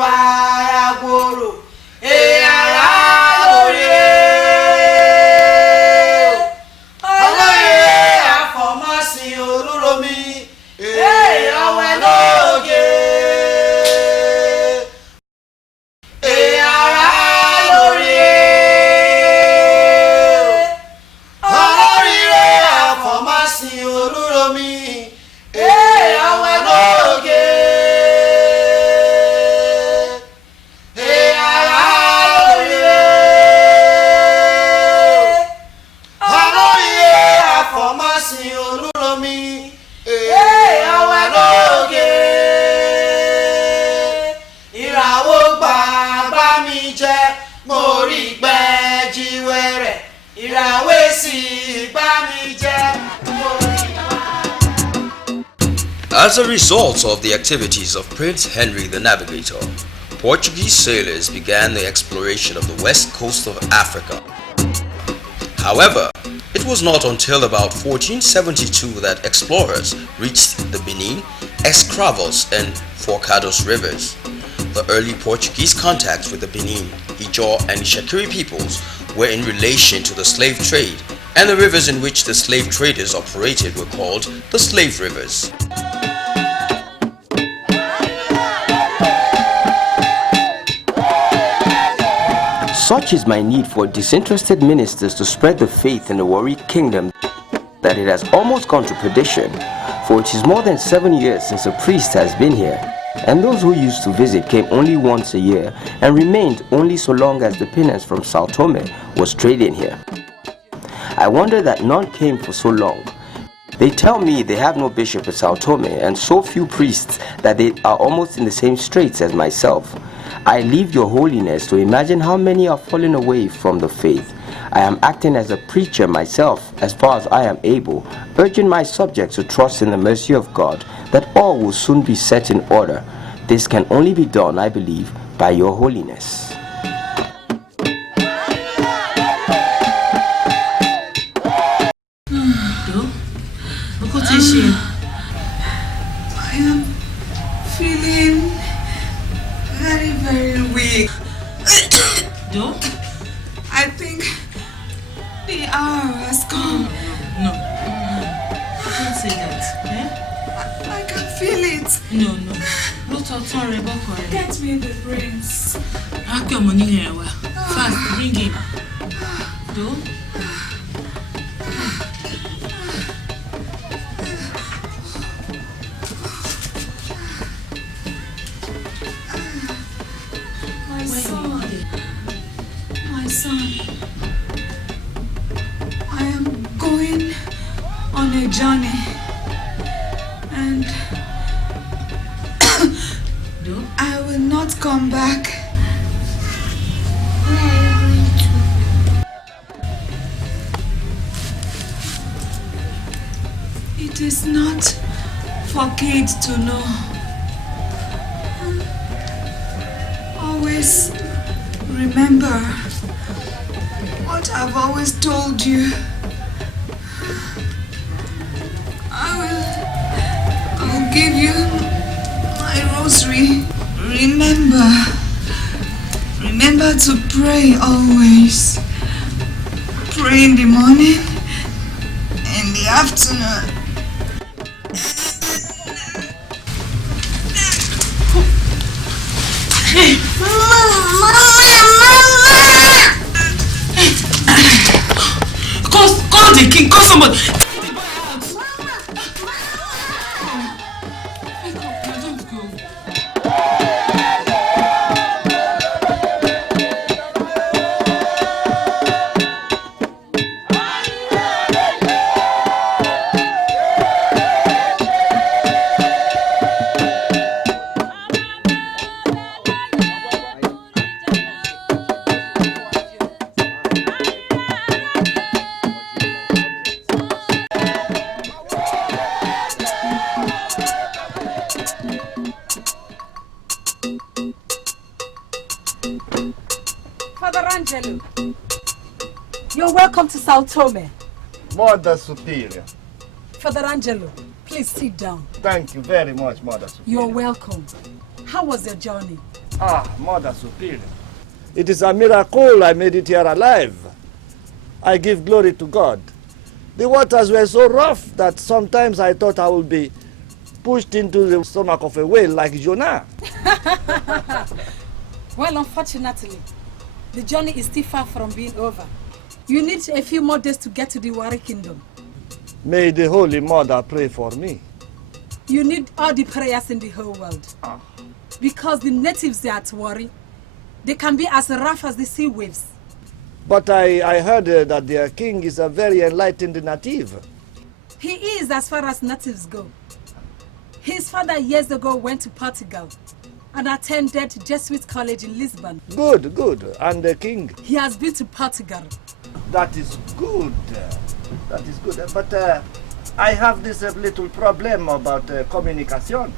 paragoro. Eyara lórí. Olóyè àfọ̀mọ́sìn olúromi. Ọ̀wẹ́ lóge. Eyara lórí. Olóyè àfọ̀mọ́sìn olúromi. Ọ̀wẹ́ lóge. As a result of the activities of Prince Henry the Navigator, Portuguese sailors began the exploration of the west coast of Africa. However, it was not until about 1472 that explorers reached the Benin, Escravos and Forcados rivers. The early Portuguese contacts with the Benin, Ijaw and Shakiri peoples were in relation to the slave trade, and the rivers in which the slave traders operated were called the slave rivers. Such is my need for disinterested ministers to spread the faith in the Warri Kingdom that it has almost gone to perdition, for it is more than 7 years since a priest has been here, and those who used to visit came only once a year and remained only so long as the penance from Sao Tome was trading here. I wonder that none came for so long. They tell me they have no bishop at Sao Tome and so few priests that they are almost in the same straits as myself. I leave your holiness to imagine how many are falling away from the faith. I am acting as a preacher myself as far as I am able, urging my subjects to trust in the mercy of God that all will soon be set in order. This can only be done, I believe, by your holiness. I am feeling very, very weak. Do? I think the hour has come. No. Don't say that. Eh? I can feel it. No. Get me the brains. Fast, bring him. Do? My son, I am going on a journey and I will not come back. Where are you going to? It is not for kids to know. Always remember what I've always told you. I'll give you my rosary. Remember to pray always. Pray in the morning, in the afternoon. Mama! Call the king, call somebody. You're welcome to Sao Tome. Mother Superior. Father Angelo, please sit down. Thank you very much, Mother Superior. You're welcome. How was your journey? Ah, Mother Superior. It is a miracle I made it here alive. I give glory to God. The waters were so rough that sometimes I thought I would be pushed into the stomach of a whale like Jonah. Well, unfortunately, the journey is still far from being over. You need a few more days to get to the Warri Kingdom. May the Holy Mother pray for me. You need all the prayers in the whole world. Because the natives there at Warri, they can be as rough as the sea waves. But I heard that their king is a very enlightened native. He is as far as natives go. His father years ago went to Portugal and attended Jesuit College in Lisbon. Good, good. And the king? He has been to Portugal. That is good. That is good. But I have this little problem about communication.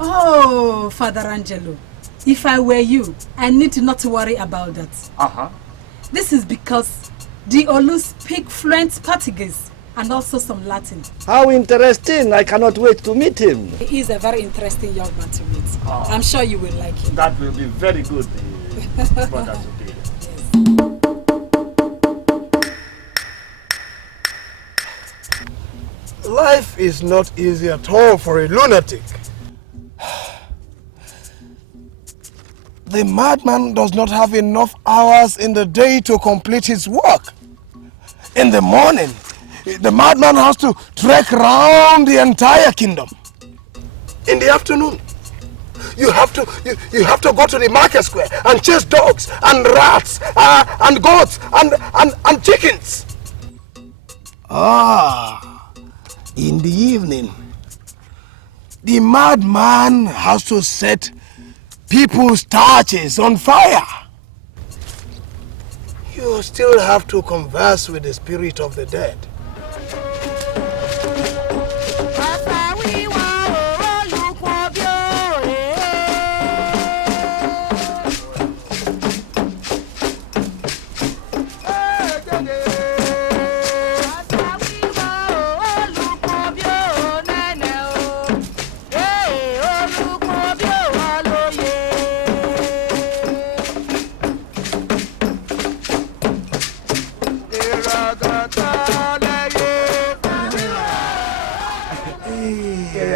Oh, Father Angelo, if I were you, I need not to worry about that. This is because the Olu speak fluent Portuguese and also some Latin. How interesting. I cannot wait to meet him. He is a very interesting young man to meet. I'm sure you will like him. That will be very good, Brother Superior. Life is not easy at all for a lunatic. The madman does not have enough hours in the day to complete his work. In the morning, the madman has to trek around the entire kingdom. In the afternoon, you have to go to the market square and chase dogs and rats and goats and chickens. In the evening, the madman has to set people's torches on fire. You still have to converse with the spirit of the dead.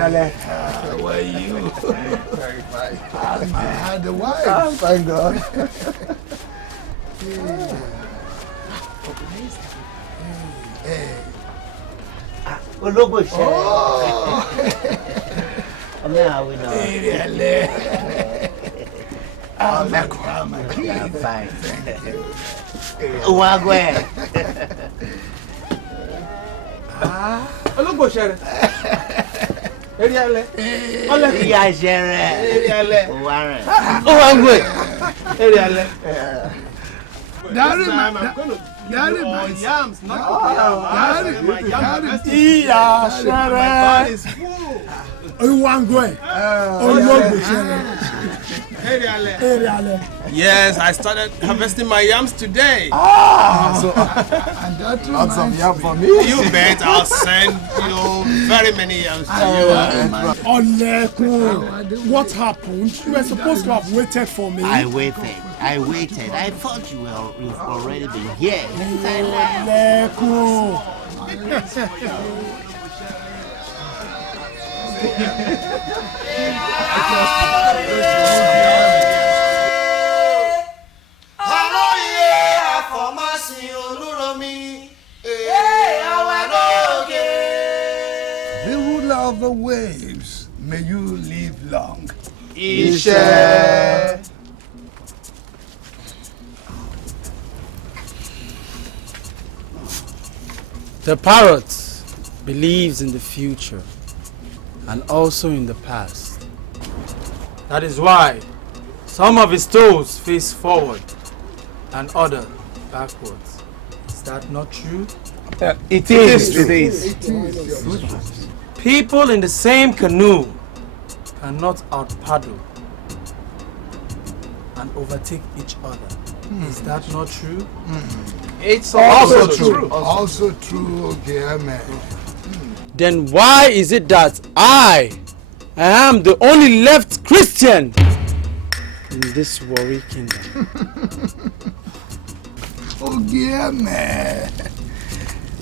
How are you? Very fine. I had a wife. Thank God. I'm fine. Yes, I started harvesting my yams today. And that reminds some yam for me. You bet I'll send you very many yams to you. What happened? You were supposed to have waited for me. I waited. I thought you've already been here. The ruler of the waves, may you live long. Ishe. The parrot believes in the future and also in the past. That is why some of his toes face forward and others backwards. Is that not true? It is. People in the same canoe cannot out-paddle and overtake each other. Is that not true? It's also true. Also true, okay, amen. Then why is it that I am the only left Christian? in this Warri Kingdom. Oh, yeah, man.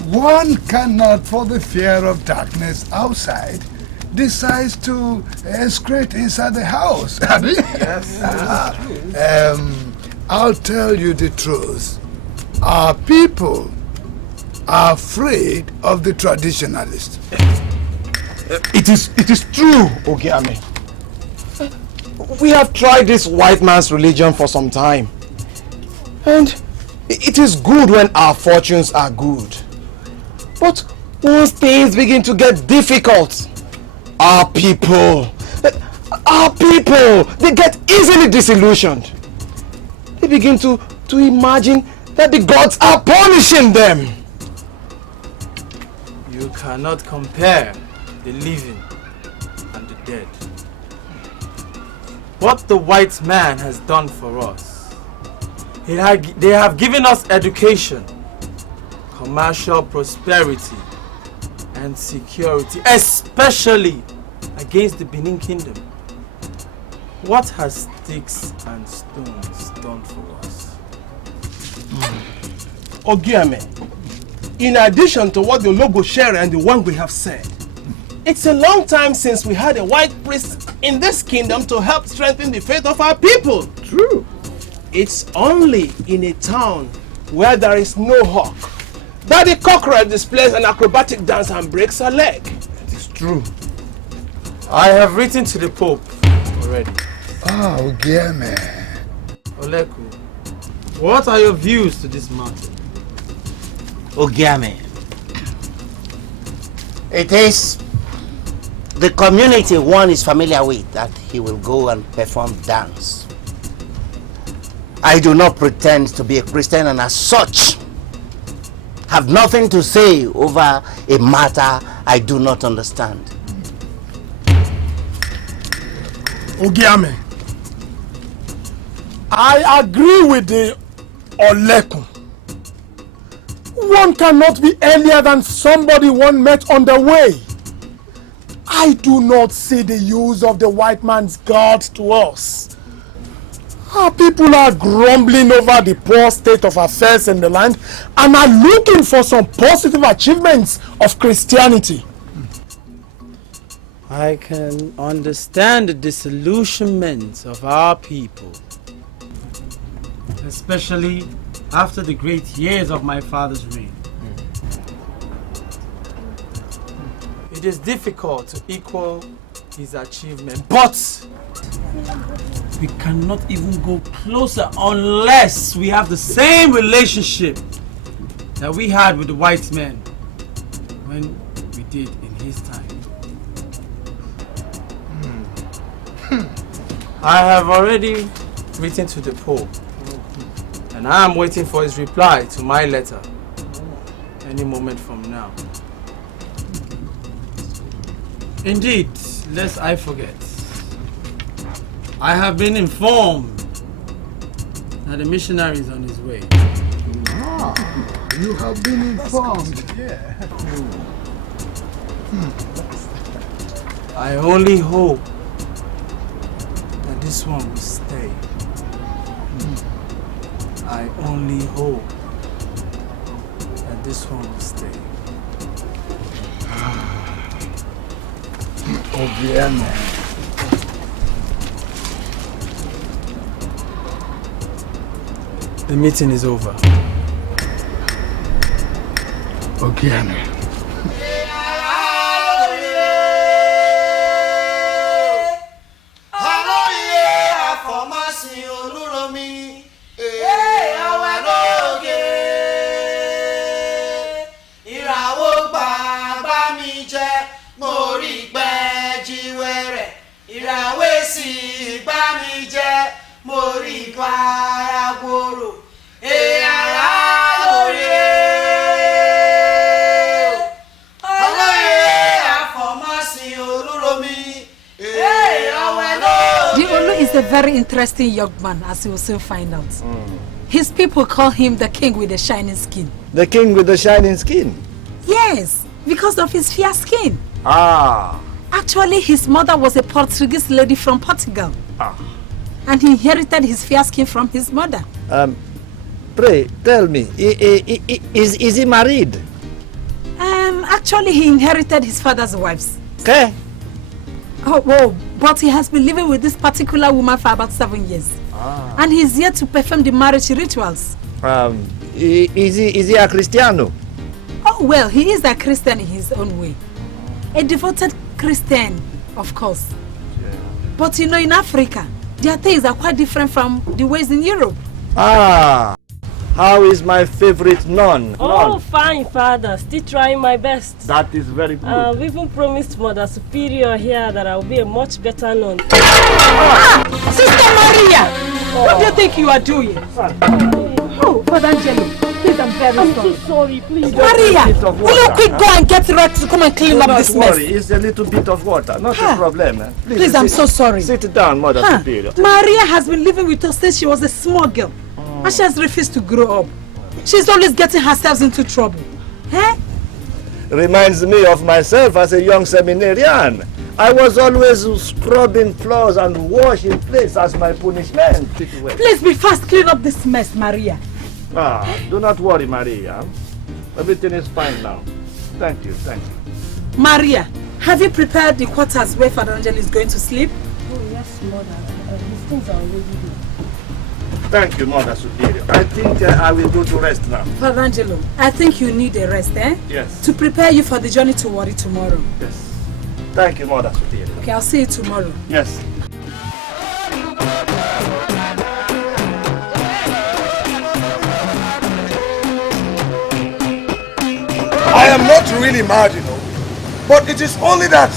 One cannot, for the fear of darkness outside, decides to excrete inside the house. Yes. I'll tell you the truth. Our people are afraid of the traditionalists. It is true, Ogiame. We have tried this white man's religion for some time. And it is good when our fortunes are good. But once things begin to get difficult, our people, they get easily disillusioned. They begin to imagine that the gods are punishing them. You cannot compare the living and the dead. What the white man has done for us, they have given us education, commercial prosperity, and security, especially against the Benin Kingdom. What has sticks and stones done for us? Ogiame, in addition to what the Logo Shere and the one we have said, it's a long time since we had a white priest in this kingdom to help strengthen the faith of our people. True. It's only in a town where there is no hawk that the cockroach displays an acrobatic dance and breaks a leg. It is true. I have written to the Pope already. Ah, Ogiame. Oleku, what are your views to this matter? Ogiame. It is the community one is familiar with that he will go and perform dance. I do not pretend to be a Christian and as such have nothing to say over a matter I do not understand. Ogiame, I agree with the Oleku. One cannot be earlier than somebody one met on the way. I do not see the use of the white man's gods to us. Our people are grumbling over the poor state of affairs in the land and are looking for some positive achievements of Christianity. I can understand the disillusionment of our people, especially after the great years of my father's reign. It is difficult to equal his achievement, but we cannot even go closer unless we have the same relationship that we had with the white men when we did in his time. I have already written to the Pope, and I am waiting for his reply to my letter any moment from now. Indeed, lest I forget, I have been informed that the missionary is on his way. Ah, you have been informed. Yeah. I only hope that this one will stay. I only hope that this one will stay. Ogiame. The meeting is over. Ogiame. A very interesting young man, as you will soon find out. His people call him the king with the shining skin. The king with the shining skin? Yes, because of his fair skin. Ah. Actually, his mother was a Portuguese lady from Portugal. Ah. and he inherited his fair skin from his mother. Pray, tell me, is he married? Actually, he inherited his father's wives. Okay. Oh, but he has been living with this particular woman for about 7 years. And he's yet to perform the marriage rituals. Is he a Cristiano? Oh, well, he is a Christian in his own way. A devoted Christian, of course. Yeah. But you know, in Africa, their things are quite different from the ways in Europe. How is my favorite nun? Oh, fine, Father. Still trying my best. That is very good. I've even promised Mother Superior here that I'll be a much better nun. Sister Maria! What do you think you are doing? Oh, Father Angelo, please, I'm very sorry. I'm so sorry, please. Maria, will you quick go and get ready to come and clean up this mess? Don't worry, it's a little bit of water, not a problem. Please, I'm so sorry. Sit down, Mother Superior. Maria has been living with us since she was a small girl. And she has refused to grow up. She's always getting herself into trouble. Reminds me of myself as a young seminarian. I was always scrubbing floors and washing plates as my punishment. Please be fast, clean up this mess, Maria. Do not worry, Maria. Everything is fine now. Thank you, thank you. Maria, have you prepared the quarters where Father Angelo is going to sleep? Oh, yes, Mother. These things are already here. Thank you, Mother Superior. I think I will go to rest now. Father Angelo, I think you need a rest, Yes. To prepare you for the journey to Warri tomorrow. Yes. Thank you, Mother Superior. Okay, I'll see you tomorrow. Yes. I am not really mad, you know. But it is only that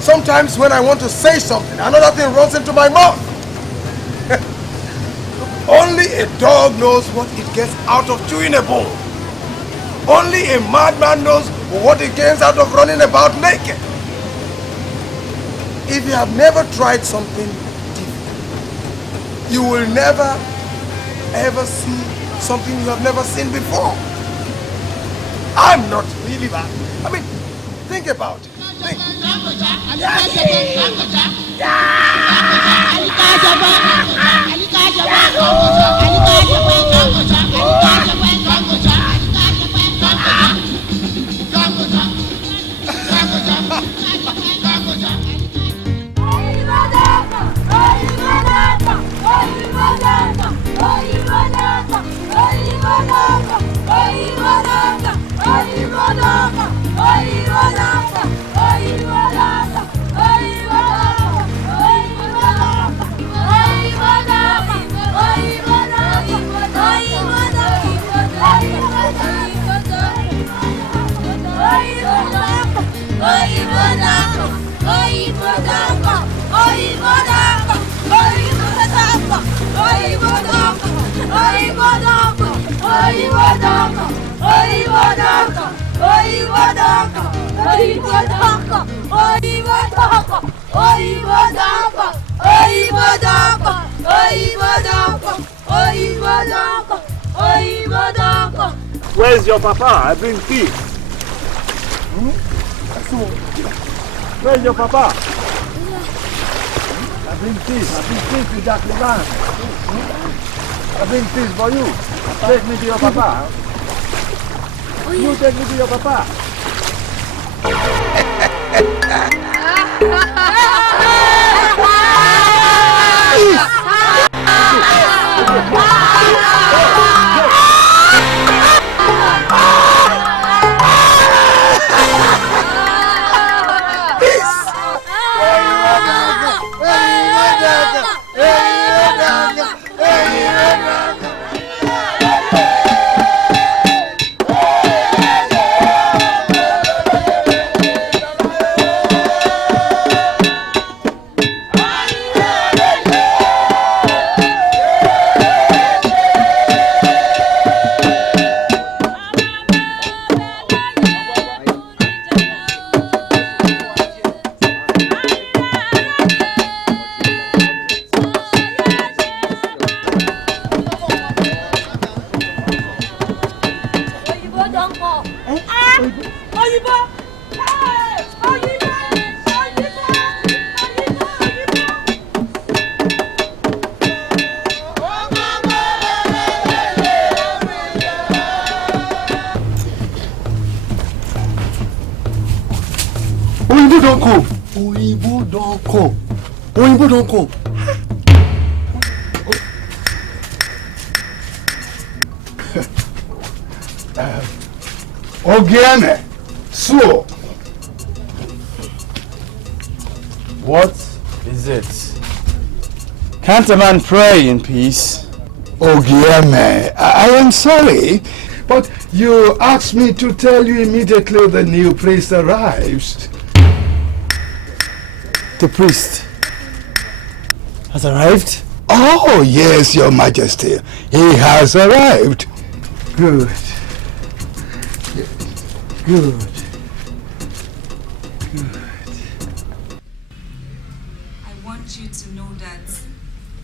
sometimes when I want to say something, another thing runs into my mouth. Only a dog knows what it gets out of chewing a bone. Only a madman knows what it gains out of running about naked. If you have never tried something different, you will never ever see something you have never seen before. I'm not really bad. I mean, think about it. Think. Where's your papa? I bring tea. Where's your papa? I bring tea to Jacqueline. I bring tea for you. Take me to your papa. You take me to your papa. Oyinbo don't come. Oyinbo don't come. Oyinbo don't come. Ogiene, so. What is it? Can't a man pray in peace? Ogiene, I am sorry, but you asked me to tell you immediately the new priest arrives. The priest has arrived? Oh, yes, Your Majesty. He has arrived. Good. Good. I want you to know that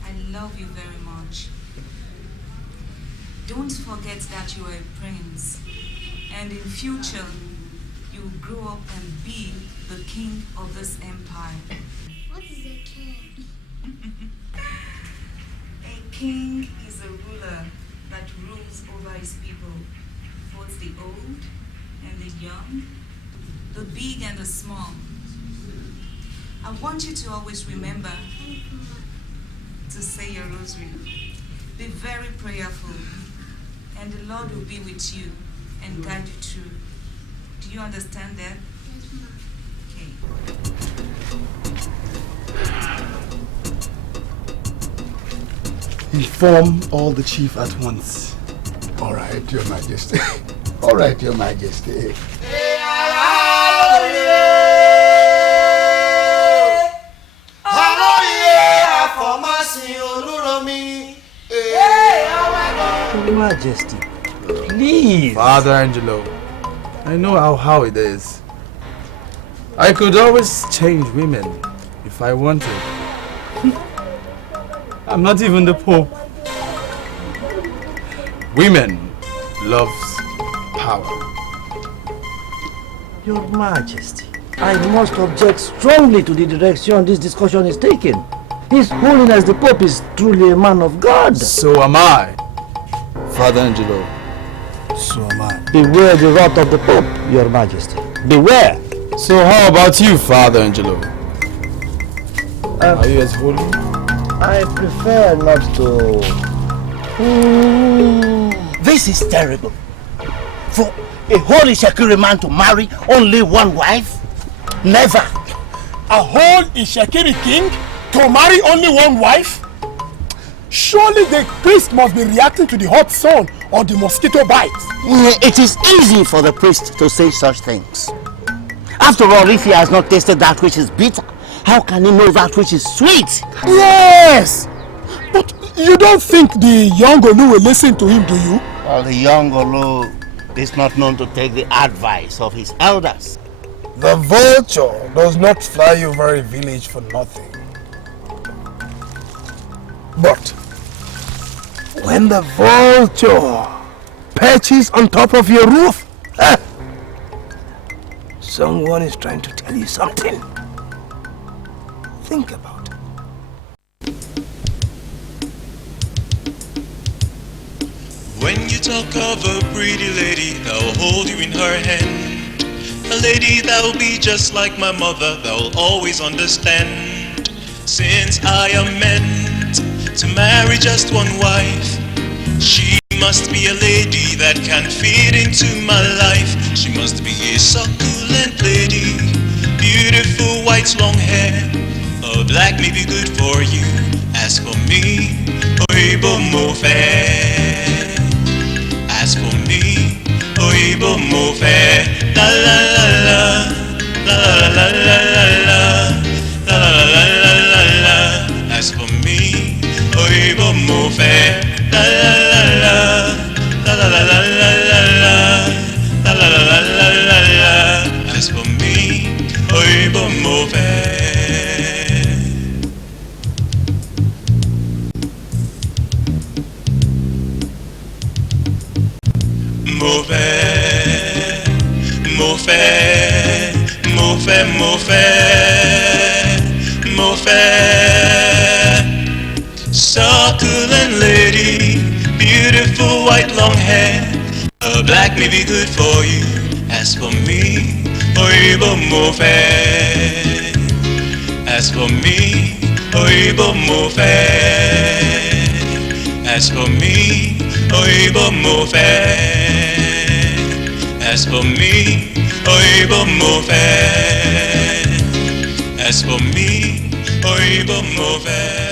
I love you very much. Don't forget that you are a prince, and in future you will grow up and be the king of this empire. What is a king? A king is a ruler that rules over his people, both the old and the young, the big and the small. I want you to always remember to say your rosary. Be very prayerful, and the Lord will be with you and guide you through. Do you understand that? Yes, ma'am. Okay. Inform all the chief at once. All right, Your Majesty. All right, Your Majesty. Your Majesty, please. Father Angelo, I know how it is. I could always change women if I wanted. I'm not even the Pope. Women loves power. Your Majesty, I must object strongly to the direction this discussion is taking. His Holiness the Pope is truly a man of God. So am I, Father Angelo. So am I. Beware the wrath of the Pope, Your Majesty. Beware. So how about you, Father Angelo? Are you as holy? I prefer not to. This is terrible. For a holy Shakiri man to marry only one wife? Never. A whole Ishakiri king to marry only one wife? Surely the priest must be reacting to the hot sun or the mosquito bites. It is easy for the priest to say such things. After all, if he has not tasted that which is bitter, how can he know that which is sweet? Yes! But you don't think the young Olu will listen to him, do you? Well, the young Olu is not known to take the advice of his elders. The vulture does not fly over a village for nothing. But when the vulture perches on top of your roof, someone is trying to tell you something. Think about it. When you talk of a pretty lady that will hold you in her hand, a lady that will be just like my mother, that will always understand. Since I am meant to marry just one wife, she must be a lady that can fit into my life. She must be a succulent lady, beautiful white long hair, black may be good for you. As for me, oibo mo fair. As for me, oibo mo fair. La la la la, la la la la la la, la la la la la. As for me, oibo mo fair. La la la la, la la la la la la, la la la la la la la. As for me, oibo mo fair. Mauvais, mauvais, mauvais, mauvais, mauvais. Succulent lady, beautiful white long hair, black may be good for you. As for me, oibo mofe. As for me, oibo mofe. As for me, oibo mofe. As for me, oibo mofe. As for me, oibo mofe.